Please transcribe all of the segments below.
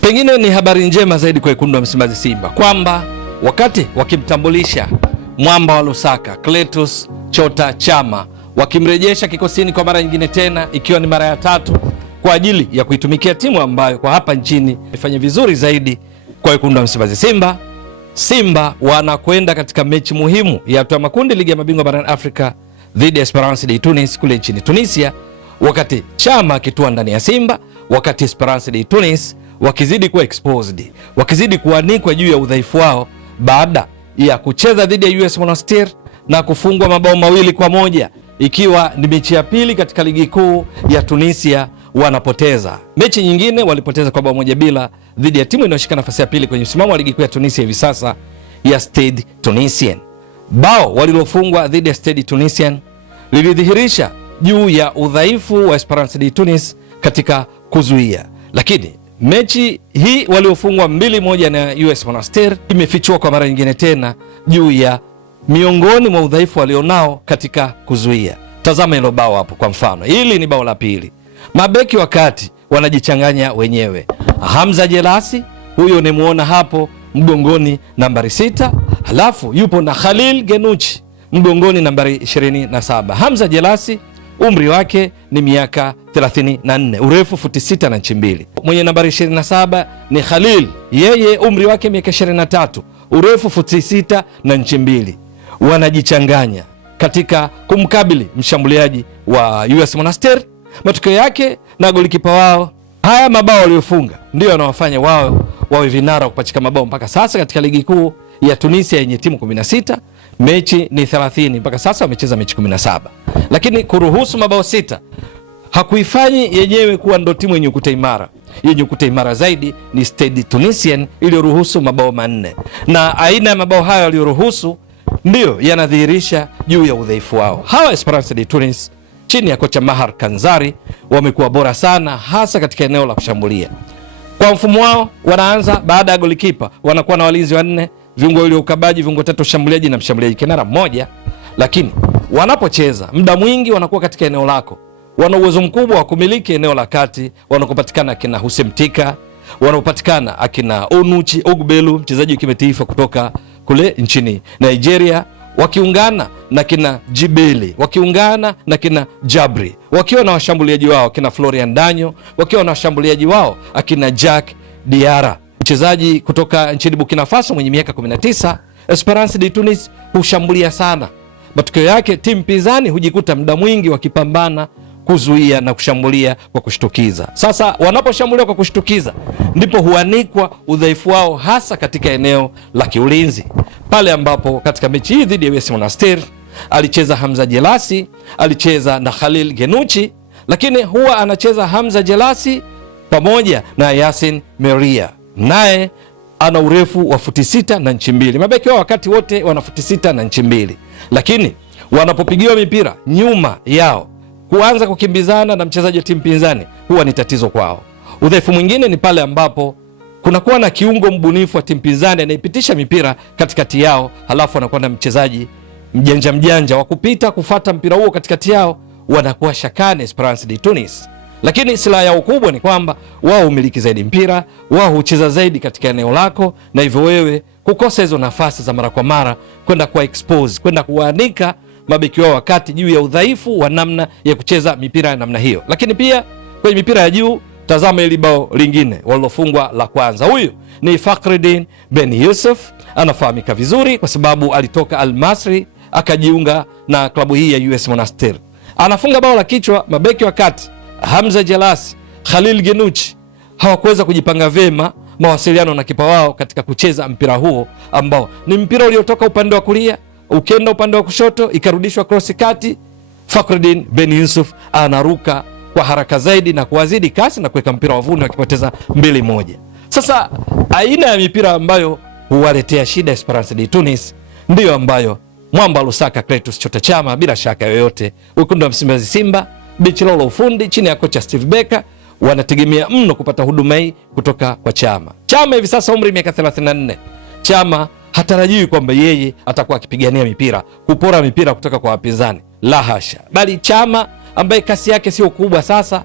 Pengine ni habari njema zaidi kwa wekundu wa Msimbazi Simba kwamba wakati wakimtambulisha mwamba wa Lusaka Clatous Chota Chama, wakimrejesha kikosini kwa mara nyingine tena, ikiwa ni mara ya 3 kwa ajili ya kuitumikia timu ambayo kwa hapa nchini ifanye vizuri zaidi kwa wekundu wa Msimbazi Simba. Simba wanakwenda katika mechi muhimu ya hatua makundi ligi ya mabingwa barani Afrika dhidi ya Esperance de Tunis kule nchini Tunisia, wakati Chama akitua ndani ya Simba, wakati Esperance de Tunis wakizidi kuwa exposed, wakizidi kuanikwa juu ya udhaifu wao baada ya kucheza dhidi ya US Monastir na kufungwa mabao 2-1, ikiwa ni mechi ya pili katika ligi kuu ya Tunisia wanapoteza. Mechi nyingine walipoteza kwa bao 1-0 dhidi ya timu inayoshika nafasi ya pili kwenye msimamo wa ligi kuu ya Tunisia hivi sasa ya Stade Tunisien. Bao walilofungwa dhidi ya Stade Tunisien lilidhihirisha juu ya udhaifu wa Esperance de Tunis katika kuzuia, lakini mechi hii waliofungwa 2-1 na US Monastir imefichua kwa mara nyingine tena juu ya miongoni mwa udhaifu walionao katika kuzuia. Tazama hilo bao hapo kwa mfano. Hili ni bao la pili. Mabeki wakati wanajichanganya wenyewe. Hamza Jelasi, huyo unamuona hapo mgongoni nambari 6, halafu yupo na Khalil Genuchi mgongoni nambari 27. Hamza Jelasi umri wake ni miaka 34, urefu futi 6 na inchi 2. Mwenye nambari 27 ni Khalil, yeye umri wake miaka 23, urefu futi 6 na inchi 2. Wanajichanganya katika kumkabili mshambuliaji wa US Monastir. Matokeo yake na golikipa wao, haya mabao waliofunga ndio yanawafanya wao wawe vinara kupachika mabao mpaka sasa katika ligi kuu ya Tunisia yenye timu 16. Mechi ni 30 mpaka sasa, wamecheza mechi 17, lakini kuruhusu mabao 6 hakuifanyi yenyewe kuwa ndo timu yenye ukuta imara. Yenye ukuta imara zaidi ni Stade Tunisien iliyoruhusu mabao 4, na aina ya mabao hayo walioruhusu ndio yanadhihirisha juu ya udhaifu wao. Hawa Esperance de Tunis chini ya kocha Mahar Kanzari wamekuwa bora sana, hasa katika eneo la kushambulia. Kwa mfumo wao wanaanza baada ya golikipa, wanakuwa na walinzi 4, viungo wawili wa ukabaji, viungo 3 ushambuliaji na mshambuliaji kinara 1. Lakini wanapocheza muda mwingi wanakuwa katika eneo lako, wana uwezo mkubwa wa kumiliki eneo la kati, wanakopatikana akina Hussein Tika, wanapopatikana akina Onuchi Ogbelu, mchezaji wa kimataifa kutoka kule nchini Nigeria, wakiungana na kina Jibeli, wakiungana na kina Jabri, wakiwa na washambuliaji wao akina Florian Danyo, wakiwa na washambuliaji wao akina Jack Diara, mchezaji kutoka nchini Burkina Faso mwenye miaka 19. Esperance de Tunis hushambulia sana. Matokeo yake timu pinzani hujikuta muda mwingi wakipambana kuzuia na kushambulia kwa kushtukiza. Sasa wanaposhambulia kwa kushtukiza ndipo huanikwa udhaifu wao, hasa katika eneo la kiulinzi, pale ambapo katika mechi hii dhidi ya US Monastir alicheza Hamza Jelasi, alicheza na Khalil Genuchi, lakini huwa anacheza Hamza Jelasi pamoja na Yasin Meria, naye ana urefu wa futi 6 na inchi 2. Mabeki wao wakati wote wana futi 6 na inchi 2, lakini wanapopigiwa mipira nyuma yao kuanza kukimbizana na mchezaji wa timu pinzani huwa ni tatizo kwao. Udhaifu mwingine ni pale ambapo kunakuwa na kiungo mbunifu wa timu pinzani anaipitisha mipira katikati yao, halafu anakuwa na mchezaji mjanja wa kupita kufuata mpira huo katikati yao, wanakuwa shakani Esperance de Tunis. Lakini silaha yao kubwa ni kwamba wao humiliki zaidi mpira, wao hucheza zaidi katika eneo lako, na hivyo wewe kukosa hizo nafasi za mara kwa mara kwenda kuwa expose, kwenda kuanika mabeki wao wakati juu ya udhaifu wa namna ya kucheza mipira ya namna hiyo. Lakini pia kwenye mipira ya juu, tazama ile bao lingine walilofungwa la kwanza. Huyu ni Fakhreddin Ben Yusuf, anafahamika vizuri kwa sababu alitoka Al Masry akajiunga na klabu hii ya US Monastir. Anafunga bao la kichwa. Mabeki wakati Hamza Jelasi, Khalil Genuchi hawakuweza kujipanga vema mawasiliano na kipa wao katika kucheza mpira huo ambao ni mpira uliotoka upande wa kulia ukenda upande wa kushoto ikarudishwa cross kati. Fakhreddin Ben Yusuf anaruka kwa haraka zaidi na kuwazidi kasi na kuweka mpira wavuni wakipoteza 2-1. Sasa aina ya mipira ambayo huwaletea shida Esperance de Tunis ndiyo ambayo mwamba Lusaka Clatous Chota Chama bila shaka yoyote wekundu wa Msimbazi Simba bichi la ufundi chini ya kocha Steve Becker wanategemea mno kupata huduma hii kutoka kwa Chama. Chama hivi sasa umri miaka 34. Chama hatarajiwi kwamba yeye atakuwa akipigania mipira, kupora mipira kutoka kwa wapinzani, la hasha, bali Chama ambaye kasi yake sio kubwa sasa,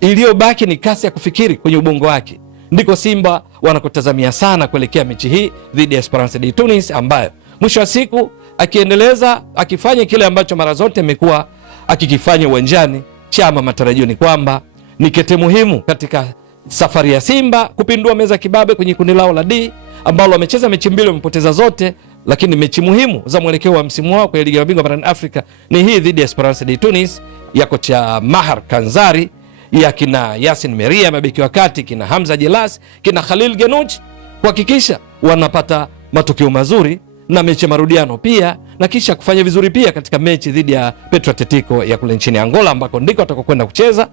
iliyobaki ni kasi ya kufikiri kwenye ubongo wake, ndiko Simba wanakotazamia sana kuelekea mechi hii dhidi ya Esperance de Tunis, ambayo mwisho wa siku akiendeleza akifanya kile ambacho mara zote amekuwa akikifanya uwanjani, Chama matarajio ni kwamba ni kete muhimu katika safari ya Simba kupindua meza kibabe kwenye kundi lao la D ambalo wamecheza mechi mbili wamepoteza zote, lakini mechi muhimu za mwelekeo wa msimu wao kwa ligi ya mabingwa barani Afrika ni hii dhidi ya Esperance de Tunis ya kocha Mahar Kanzari, ya kina Yasin Meria mabeki wa kati, kina Hamza Jelas, kina Khalil Genuch, kuhakikisha wanapata matokeo mazuri na mechi ya marudiano pia, na kisha kufanya vizuri pia katika mechi dhidi ya Petro Atletico ya kule nchini Angola ambako ndiko watakokwenda kucheza,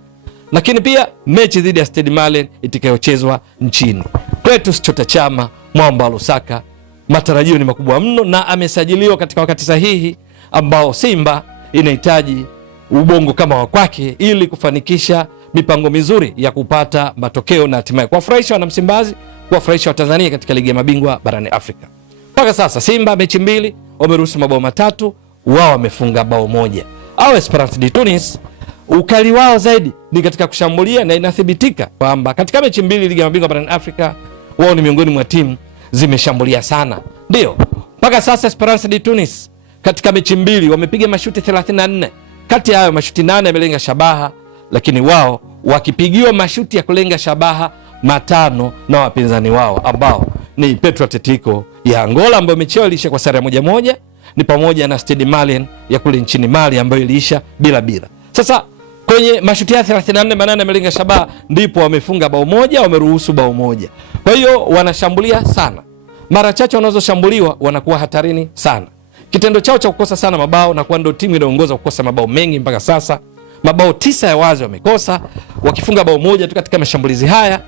lakini pia mechi dhidi ya Stade Malien itakayochezwa nchini. Clatous Chota Chama, mwamba wa Lusaka, matarajio ni makubwa mno na amesajiliwa katika wakati sahihi ambao Simba inahitaji ubongo kama wa kwake ili kufanikisha mipango mizuri ya kupata matokeo na hatimaye kuwafurahisha wanamsimbazi, kuwafurahisha Watanzania katika ligi ya mabingwa barani Afrika. Mpaka sasa Simba mechi mbili wameruhusu mabao matatu, wao wamefunga bao moja. Au Esperance de Tunis ukali wao zaidi ni katika kushambulia, na inathibitika kwamba katika mechi mbili ligi ya mabingwa barani Afrika wao ni miongoni mwa timu zimeshambulia sana. Ndio, mpaka sasa Esperance de Tunis katika mechi mbili wamepiga mashuti 34. Kati ya hayo mashuti 8 yamelenga shabaha, lakini wao wakipigiwa mashuti ya kulenga shabaha 5 na wapinzani wao ambao ni Petro Atletico ya Angola ambayo mechi yao iliisha kwa sare ya 1-1, ni pamoja na Stade Malien ya kule nchini Mali ambayo iliisha bila. Sasa kwenye mashuti ya 34 manane yamelenga shabaha, ndipo wamefunga bao moja, wameruhusu bao moja. Kwa hiyo wanashambulia sana. Mara chache wanazoshambuliwa wanakuwa hatarini sana. Kitendo chao cha kukosa sana mabao na kuwa ndio timu inaongoza kukosa mabao mengi mpaka sasa. Mabao 9 ya wazi wamekosa, wakifunga bao moja tu katika mashambulizi haya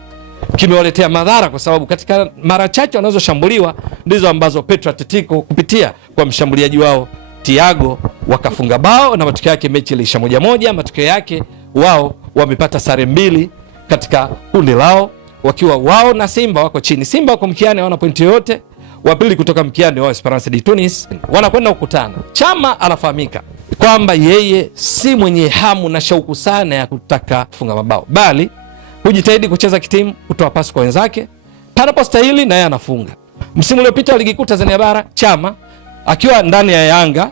kimewaletea madhara, kwa sababu katika mara chache wanazoshambuliwa ndizo ambazo Petro Atletico kupitia kwa mshambuliaji wao Thiago wakafunga bao, na matokeo yake mechi ilisha 1-1. Matokeo yake wao wamepata sare 2 katika kundi lao, wakiwa wao na Simba wako chini. Simba wako mkiani, hawana pointi yoyote. Wa pili kutoka mkiani wao Esperance de Tunis wanakwenda kukutana. Chama anafahamika kwamba yeye si mwenye hamu na shauku sana ya kutaka kufunga mabao, bali hujitahidi kucheza kitimu, kutoa pasi kwa wenzake panapostahili, na yeye anafunga. Msimu uliopita wa ligi kuu Tanzania bara, Chama akiwa ndani ya Yanga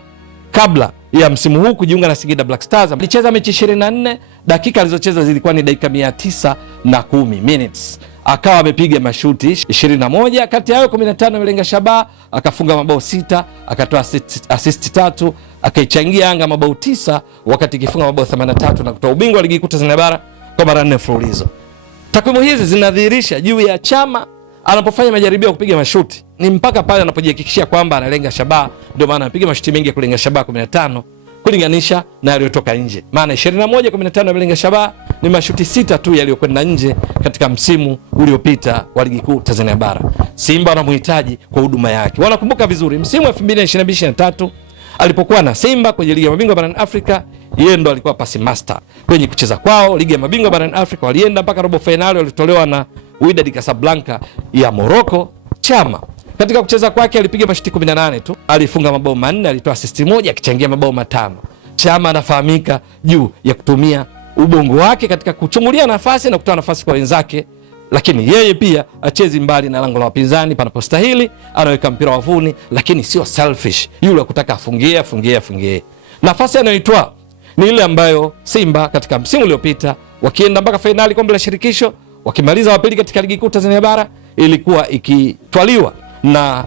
kabla ya msimu huu kujiunga na Singida Black Stars alicheza mechi 24, dakika alizocheza zilikuwa ni dakika 910 minutes. Akawa amepiga mashuti 21, kati yao 15 amelenga shabaha, akafunga mabao 6, akatoa assist 3, akaichangia Yanga mabao 9 wakati ikifunga mabao 83 na kutoa ubingwa wa ligi kuu Tanzania bara kwa mara 4 mfululizo. Takwimu hizi zinadhihirisha juu ya Chama anapofanya majaribio ya kupiga mashuti ni mpaka pale anapojihakikishia kwamba analenga shabaha. Ndio maana anapiga mashuti mengi ya kulenga shabaha 15 kulinganisha na yaliyotoka nje. Maana 21 15 yamelenga shabaha ni mashuti 6 tu yaliyokwenda nje katika msimu uliopita wa ligi kuu Tanzania bara. Simba wanamhitaji kwa huduma yake. Wanakumbuka vizuri msimu wa 2022-2023 alipokuwa na Simba kwenye ligi ya mabingwa barani Afrika, yeye ndo alikuwa pasi master kwenye kucheza kwao ligi ya mabingwa barani Afrika. Walienda mpaka robo finali, walitolewa na Wydad Casablanca ya Morocco. Chama katika kucheza kwake alipiga mashuti 18 tu, alifunga mabao 4, alitoa assist 1, akichangia mabao 5. Chama anafahamika juu ya kutumia ubongo wake katika kuchungulia nafasi na kutoa nafasi kwa wenzake, lakini yeye pia achezi mbali na lango la wapinzani panapostahili, anaweka mpira wavuni, lakini sio selfish yule kutaka afungie. Nafasi anayoitoa ni ile ambayo Simba katika msimu uliopita wakienda mpaka fainali kombe la shirikisho, wakimaliza wa pili katika ligi kuu Tanzania bara, ilikuwa ikitwaliwa na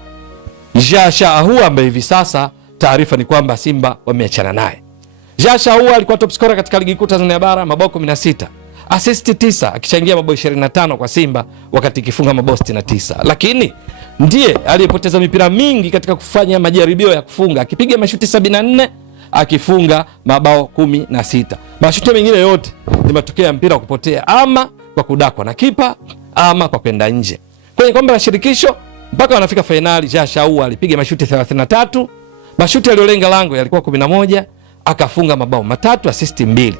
Jasha Ahua ambaye hivi sasa taarifa ni kwamba Simba wameachana naye. Jasha Ahua alikuwa top scorer katika ligi kuu Tanzania bara, mabao 16, assist 9, akichangia mabao 25 kwa Simba wakati ikifunga mabao 69. Lakini ndiye aliyepoteza mipira mingi katika kufanya majaribio ya kufunga, akipiga mashuti 74, akifunga mabao 16. Mashuti mengine yote ni matokeo ya mpira kupotea, ama kwa kudakwa na kipa ama kwa kwenda nje. Kwenye kombe la shirikisho mpaka wanafika fainali, Jasha Ahua alipiga mashuti 33, mashuti aliyolenga lango yalikuwa 11, akafunga mabao 3, assist 2.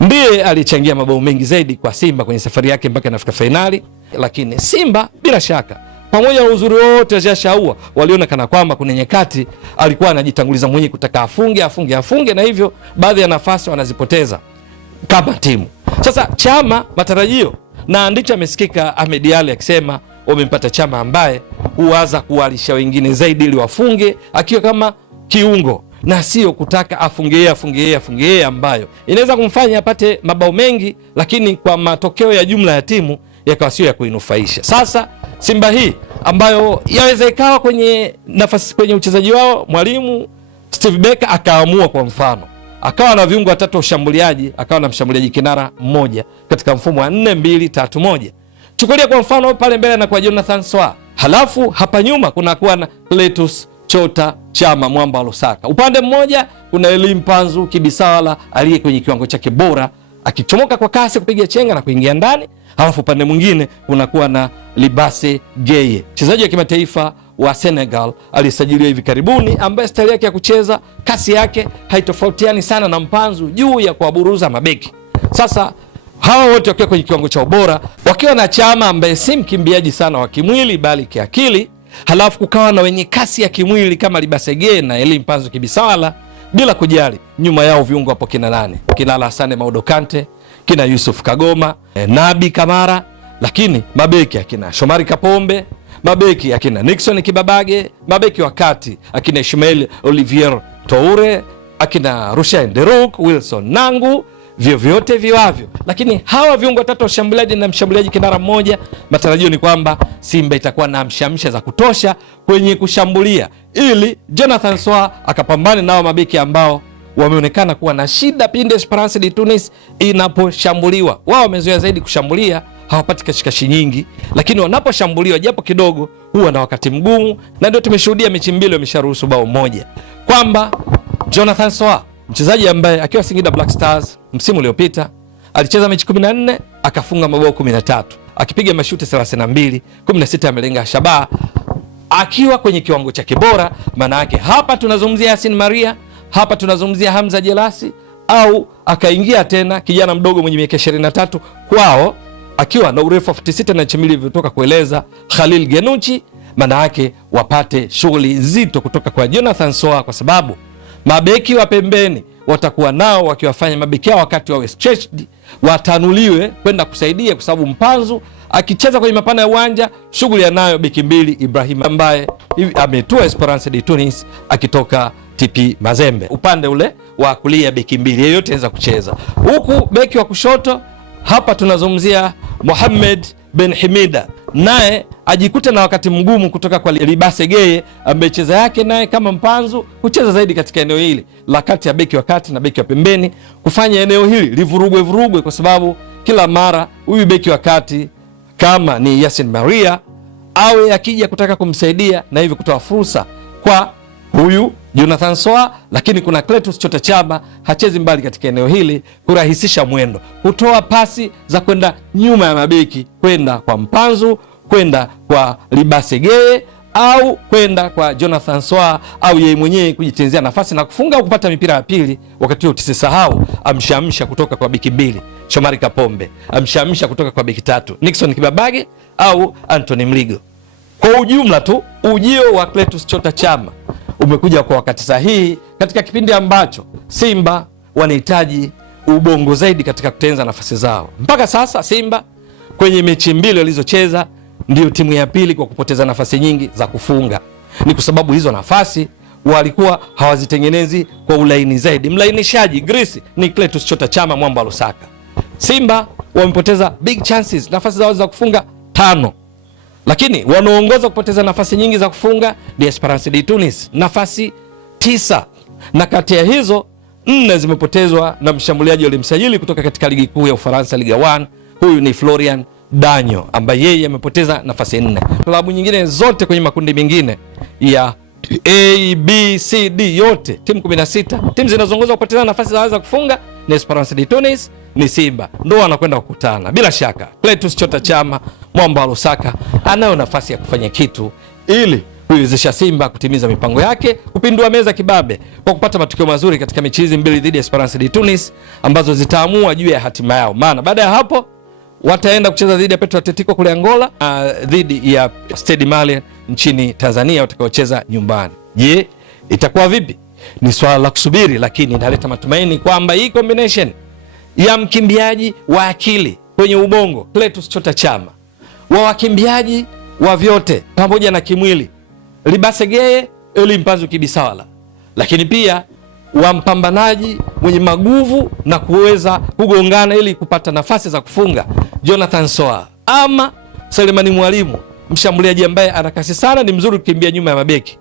Ndiye alichangia mabao mengi zaidi kwa Simba kwenye safari yake mpaka inafika fainali. Lakini Simba bila shaka pamoja na uzuri wote Jashaua, waliona kana kwamba kuna nyakati alikuwa anajitanguliza mwenyewe kutaka afunge, na hivyo baadhi ya nafasi wanazipoteza kama timu. Sasa Chama matarajio, na ndicho amesikika Ahmed Ally akisema wamempata Chama ambaye huwaza kuwalisha wengine zaidi ili wafunge akiwa kama kiungo, na sio kutaka afunge, ambayo inaweza kumfanya apate mabao mengi, lakini kwa matokeo ya jumla ya timu yakawa sio ya kuinufaisha. Sasa Simba hii ambayo yaweza ikawa kwenye nafasi, kwenye uchezaji wao mwalimu Steve Becker akaamua kwa mfano akawa na viungo watatu ushambuliaji, akawa na mshambuliaji kinara mmoja katika mfumo wa 4-2-3-1. Chukulia kwa mfano pale mbele na kwa Jonathan Soa, halafu hapa nyuma kuna kuwa na Clatous Chota Chama mwamba wa Lusaka. Upande mmoja kuna Elie Mpanzu Kibisawala aliye kwenye kiwango chake bora akichomoka kwa kasi kupiga chenga na kuingia ndani. Halafu upande mwingine kunakuwa na Libase Geye, mchezaji wa kimataifa wa Senegal alisajiliwa hivi karibuni, ambaye style yake ya kucheza, kasi yake haitofautiani sana na Mpanzu juu ya kuwaburuza mabeki. Sasa hawa wote wakiwa kwenye kiwango cha ubora, wakiwa na Chama ambaye si mkimbiaji sana wa kimwili bali kiakili, halafu kukawa na wenye kasi ya kimwili kama Libase Geye na Elie Mpanzu Kibisawala, bila kujali nyuma yao viungo hapo kina nane, kina Alassane Maudo Kante, kina Yusuf Kagoma, Nabi Kamara, lakini mabeki akina Shomari Kapombe, mabeki akina Nixon Kibabage, mabeki wakati akina Ismail Olivier Toure, akina Rushain Deruk, Wilson Nangu, vyovyote viwavyo. Lakini hawa viungo watatu washambuliaji na mshambuliaji kinara mmoja, matarajio ni kwamba Simba itakuwa na mshamsha za kutosha kwenye kushambulia, ili Jonathan Soa akapambane nao mabeki ambao wameonekana kuwa na shida pindi Esperance de Tunis inaposhambuliwa. Wao wamezoea zaidi kushambulia, hawapati kashikashi nyingi, lakini wanaposhambuliwa japo kidogo huwa na wakati mgumu, na ndio tumeshuhudia mechi mbili wamesharuhusu bao moja, kwamba Jonathan Soa mchezaji ambaye akiwa Singida Black Stars msimu uliopita alicheza mechi 14 akafunga mabao 13 akipiga mashuti 32, 16 amelenga shabaha, akiwa kwenye kiwango chake bora. Maana yake hapa tunazungumzia Yasin Maria, hapa tunazungumzia Hamza Jelasi, au akaingia tena kijana mdogo mwenye miaka 23 kwao akiwa na urefu wa 96 na inchi mbili vilivyotoka kueleza Khalil Genuchi. Maana yake wapate shughuli nzito kutoka kwa Jonathan Soa, kwa sababu mabeki wa pembeni watakuwa nao wakiwafanya mabeki hao wakati wawe stretched watanuliwe kwenda kusaidia, kwa sababu Mpanzu akicheza kwenye mapana ya uwanja shughuli anayo beki mbili, Ibrahim ambaye ametua Esperance de Tunis akitoka TP Mazembe. Upande ule wa kulia beki mbili yeyote anaweza kucheza, huku beki wa kushoto hapa tunazungumzia Mohamed Ben Himida, naye ajikuta na wakati mgumu kutoka kwa Libase Geye ambaye cheza yake naye kama Mpanzu hucheza zaidi katika eneo hili la kati ya beki wa kati na beki wa pembeni, kufanya eneo hili livurugwe, kwa sababu kila mara huyu beki wa kati kama ni Yasin Maria awe akija kutaka kumsaidia na hivyo kutoa fursa kwa huyu Jonathan Soa. Lakini kuna Clatous Chota Chama hachezi mbali katika eneo hili kurahisisha mwendo, kutoa pasi za kwenda nyuma ya mabeki, kwenda kwa Mpanzu, kwenda kwa Libase Geye, au kwenda kwa Jonathan Soa, au yeye mwenyewe kujitenzea nafasi na kufunga au kupata mipira ya pili. Wakati huo tusisahau amshamsha kutoka kwa beki mbili Shomari Kapombe, amshamsha kutoka kwa beki tatu Nixon Kibabage au Anthony Mligo. Kwa ujumla tu ujio wa Clatous Chota Chama umekuja kwa wakati sahihi katika kipindi ambacho Simba wanahitaji ubongo zaidi katika kutengeneza nafasi zao. Mpaka sasa Simba kwenye mechi mbili walizocheza ndio timu ya pili kwa kupoteza nafasi nyingi za kufunga. Ni kwa sababu hizo nafasi walikuwa hawazitengenezi kwa ulaini zaidi. Mlainishaji Greece ni Clatous Chota Chama mwamba wa Lusaka. Simba wamepoteza big chances, nafasi zao za kufunga 5. Lakini wanaongoza kupoteza nafasi nyingi za kufunga ni Esperance de Tunis, nafasi 9. Na kati ya hizo 4 zimepotezwa na mshambuliaji walimsajili kutoka katika ligi kuu ya Ufaransa Ligue 1. Huyu ni Florian Danyo ambaye yeye amepoteza nafasi 4. Klabu nyingine zote kwenye makundi mengine ya A, B, C, D yote timu 16, timu zinazoongoza kupoteza nafasi za kufunga ni Esperance de Tunis, ni Simba, ndio wanakwenda kukutana. Bila shaka Clatous Chota Chama mwamba wa Lusaka anayo nafasi ya kufanya kitu ili kuiwezesha Simba kutimiza mipango yake, kupindua meza kibabe kwa kupata matokeo mazuri katika mechi hizi mbili dhidi ya Esperance de Tunis ambazo zitaamua juu ya hatima yao. Maana baada ya hapo wataenda kucheza dhidi ya Petro Atletico kule Angola, dhidi ya Stade Malien nchini Tanzania watakaocheza nyumbani. Je, itakuwa vipi? Ni swala la kusubiri, lakini inaleta matumaini kwamba hii combination ya mkimbiaji wa akili kwenye ubongo Clatous Chota Chama, wa wakimbiaji wa vyote pamoja na kimwili Libasegeye Elimpanzu Kibisawala, lakini pia wa mpambanaji mwenye maguvu na kuweza kugongana ili kupata nafasi za kufunga Jonathan Soa, ama Selemani Mwalimu, mshambuliaji ambaye ana kasi sana, ni mzuri kukimbia nyuma ya mabeki.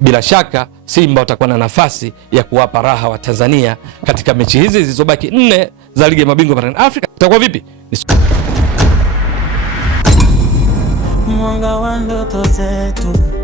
Bila shaka Simba watakuwa na nafasi ya kuwapa raha wa Tanzania katika mechi hizi zilizobaki 4 za ligi ya mabingwa barani Afrika. Itakuwa vipi? Mwanga wa ndoto zetu.